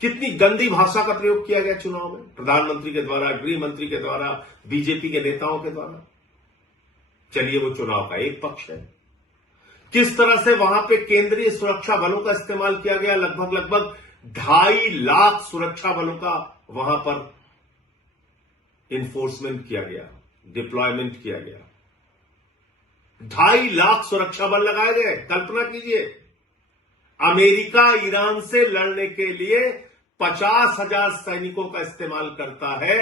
कितनी गंदी भाषा का प्रयोग किया गया चुनाव में, प्रधानमंत्री के द्वारा, गृह मंत्री के द्वारा, बीजेपी के नेताओं के द्वारा। चलिए, वो चुनाव का एक पक्ष है। किस तरह से वहां पे केंद्रीय सुरक्षा बलों का इस्तेमाल किया गया, लगभग 2.5 लाख सुरक्षा बलों का वहां पर इन्फोर्समेंट किया गया, डिप्लॉयमेंट किया गया। 2.5 लाख सुरक्षा बल लगाए गए। कल्पना कीजिए, अमेरिका ईरान से लड़ने के लिए 50,000 सैनिकों का इस्तेमाल करता है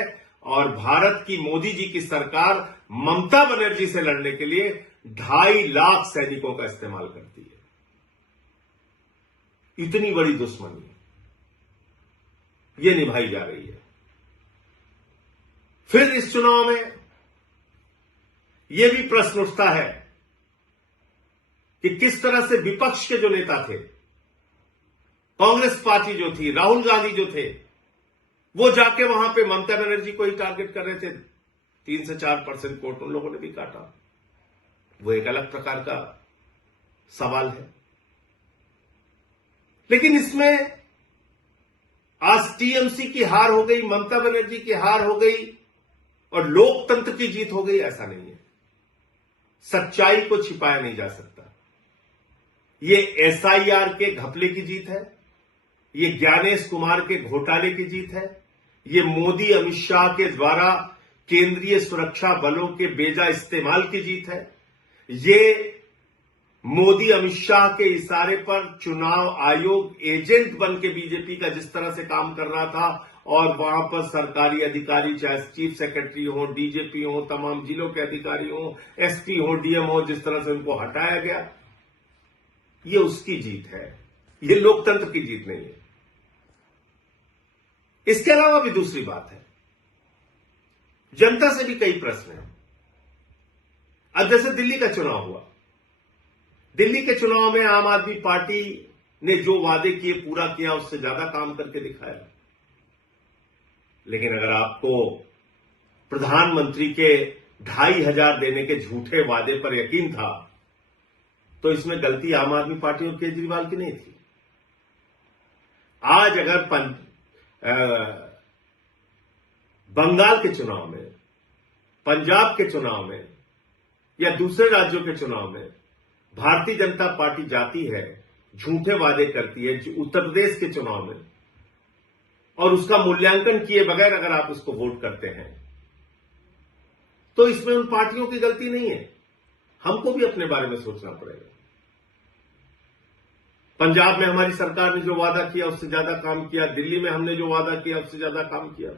और भारत की मोदी जी की सरकार ममता बनर्जी से लड़ने के लिए 2.5 लाख सैनिकों का इस्तेमाल करती है। इतनी बड़ी दुश्मनी यह निभाई जा रही है। फिर इस चुनाव में यह भी प्रश्न उठता है कि किस तरह से विपक्ष के जो नेता थे, कांग्रेस पार्टी जो थी, राहुल गांधी जो थे, वो जाके वहां पे ममता बनर्जी को ही टारगेट कर रहे थे। 3 से 4% वोट उन लोगों ने भी काटा। वो एक अलग प्रकार का सवाल है। लेकिन इसमें आज टीएमसी की हार हो गई, ममता बनर्जी की हार हो गई और लोकतंत्र की जीत हो गई, ऐसा नहीं है। सच्चाई को छिपाया नहीं जा सकता। ये एसआईआर के घपले की जीत है, ये ज्ञानेश कुमार के घोटाले की जीत है, ये मोदी अमित शाह के द्वारा केंद्रीय सुरक्षा बलों के बेजा इस्तेमाल की जीत है, ये मोदी अमित शाह के इशारे पर चुनाव आयोग एजेंट बन के बीजेपी का जिस तरह से काम कर रहा था और वहां पर सरकारी अधिकारी, चाहे चीफ सेक्रेटरी हो, डीजीपी हो, तमाम जिलों के अधिकारी हो, एसपी हो, डीएम हो, जिस तरह से उनको हटाया गया, ये उसकी जीत है। ये लोकतंत्र की जीत नहीं है। इसके अलावा भी दूसरी बात है, जनता से भी कई प्रश्न हैं। अब जैसे दिल्ली का चुनाव हुआ, दिल्ली के चुनाव में आम आदमी पार्टी ने जो वादे किए पूरा किया, उससे ज्यादा काम करके दिखाया। लेकिन अगर आपको प्रधानमंत्री के 2,500 देने के झूठे वादे पर यकीन था, तो इसमें गलती आम आदमी पार्टी और केजरीवाल की नहीं थी। आज अगर बंगाल के चुनाव में, पंजाब के चुनाव में या दूसरे राज्यों के चुनाव में भारतीय जनता पार्टी जाती है, झूठे वादे करती है, उत्तर प्रदेश के चुनाव में, और उसका मूल्यांकन किए बगैर अगर आप उसको वोट करते हैं, तो इसमें उन पार्टियों की गलती नहीं है। हमको भी अपने बारे में सोचना पड़ेगा। पंजाब में हमारी सरकार ने जो वादा किया उससे ज्यादा काम किया, दिल्ली में हमने जो वादा किया उससे ज्यादा काम किया।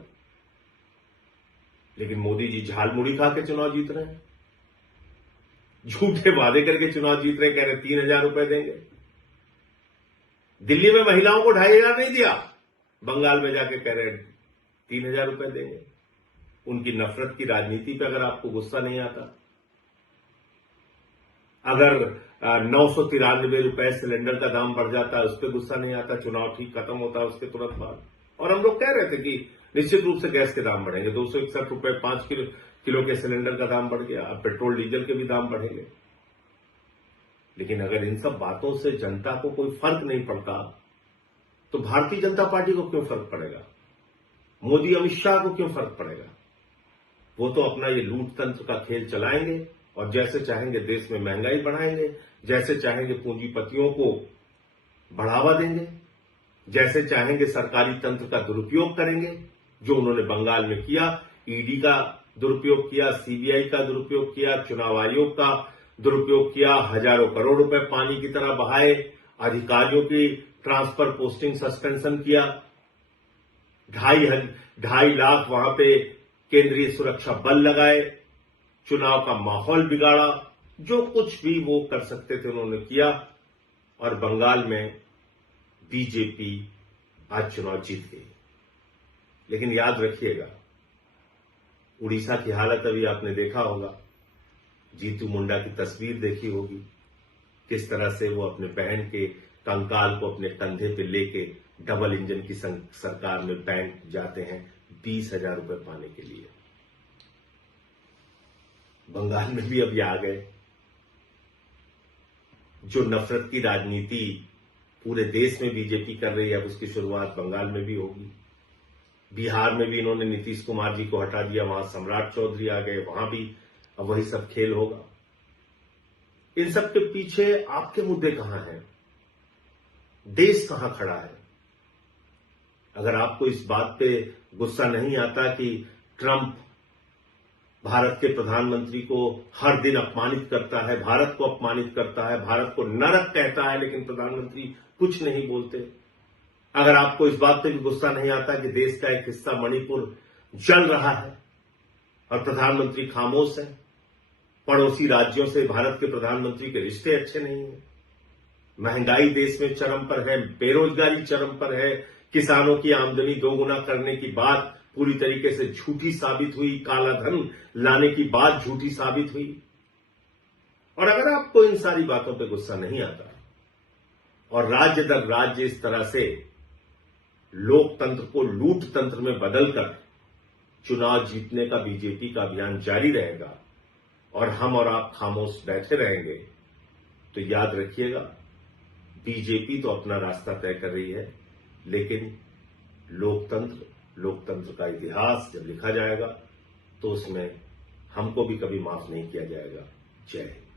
लेकिन मोदी जी झालमुड़ी खा के चुनाव जीत रहे हैं, झूठे वादे करके चुनाव जीत रहे, कह रहे 3,000 रुपए देंगे। दिल्ली में महिलाओं को 2,500 नहीं दिया, बंगाल में जाके कह रहे 3,000 रुपए देंगे। उनकी नफरत की राजनीति पे अगर आपको गुस्सा नहीं आता, अगर 993 रुपए सिलेंडर का दाम बढ़ जाता है, उस पर गुस्सा नहीं आता, चुनाव ठीक खत्म होता है उसके तुरंत बाद, और हम लोग कह रहे थे कि निश्चित रूप से गैस के दाम बढ़ेंगे, 261 रुपए 5 किलो के सिलेंडर का दाम बढ़ गया, अब पेट्रोल डीजल के भी दाम बढ़ेंगे। लेकिन अगर इन सब बातों से जनता को कोई फर्क नहीं पड़ता, तो भारतीय जनता पार्टी को क्यों फर्क पड़ेगा? मोदी अमित शाह को क्यों फर्क पड़ेगा? वो तो अपना ये लूट तंत्र का खेल चलाएंगे और जैसे चाहेंगे देश में महंगाई बढ़ाएंगे, जैसे चाहेंगे पूंजीपतियों को बढ़ावा देंगे, जैसे चाहेंगे सरकारी तंत्र का दुरुपयोग करेंगे, जो उन्होंने बंगाल में किया। ईडी का दुरुपयोग किया, सीबीआई का दुरुपयोग किया, चुनाव आयोग का दुरुपयोग किया, हजारों करोड़ रुपए पानी की तरह बहाए, अधिकारियों की ट्रांसफर पोस्टिंग सस्पेंशन किया, 2.5 लाख वहां पे केंद्रीय सुरक्षा बल लगाए, चुनाव का माहौल बिगाड़ा, जो कुछ भी वो कर सकते थे उन्होंने किया, और बंगाल में बीजेपी आज चुनाव जीत गई। लेकिन याद रखिएगा, उड़ीसा की हालत अभी आपने देखा होगा, जीतू मुंडा की तस्वीर देखी होगी, किस तरह से वो अपने बहन के कंकाल को अपने कंधे पे लेके डबल इंजन की सरकार में बैंक जाते हैं 20,000 रुपए पाने के लिए। बंगाल में भी अभी आ गए। जो नफरत की राजनीति पूरे देश में बीजेपी कर रही है, अब उसकी शुरुआत बंगाल में भी होगी। बिहार में भी इन्होंने नीतीश कुमार जी को हटा दिया, वहां सम्राट चौधरी आ गए, वहां भी अब वही सब खेल होगा। इन सब के पीछे आपके मुद्दे कहां हैं? देश कहां खड़ा है? अगर आपको इस बात पे गुस्सा नहीं आता कि ट्रंप भारत के प्रधानमंत्री को हर दिन अपमानित करता है, भारत को अपमानित करता है, भारत को नरक कहता है, लेकिन प्रधानमंत्री कुछ नहीं बोलते, अगर आपको इस बात पे भी गुस्सा नहीं आता कि देश का एक हिस्सा मणिपुर जल रहा है और प्रधानमंत्री खामोश है, पड़ोसी राज्यों से भारत के प्रधानमंत्री के रिश्ते अच्छे नहीं है, महंगाई देश में चरम पर है, बेरोजगारी चरम पर है, किसानों की आमदनी दोगुना करने की बात पूरी तरीके से झूठी साबित हुई, काला धन लाने की बात झूठी साबित हुई। और अगर आपको इन सारी बातों पे गुस्सा नहीं आता और राज्य दर राज्य इस तरह से लोकतंत्र को लूट तंत्र में बदलकर चुनाव जीतने का बीजेपी का अभियान जारी रहेगा और हम और आप खामोश बैठे रहेंगे, तो याद रखिएगा, बीजेपी तो अपना रास्ता तय कर रही है, लेकिन लोकतंत्र का इतिहास जब लिखा जाएगा तो उसमें हमको भी कभी माफ नहीं किया जाएगा। जय हिंद।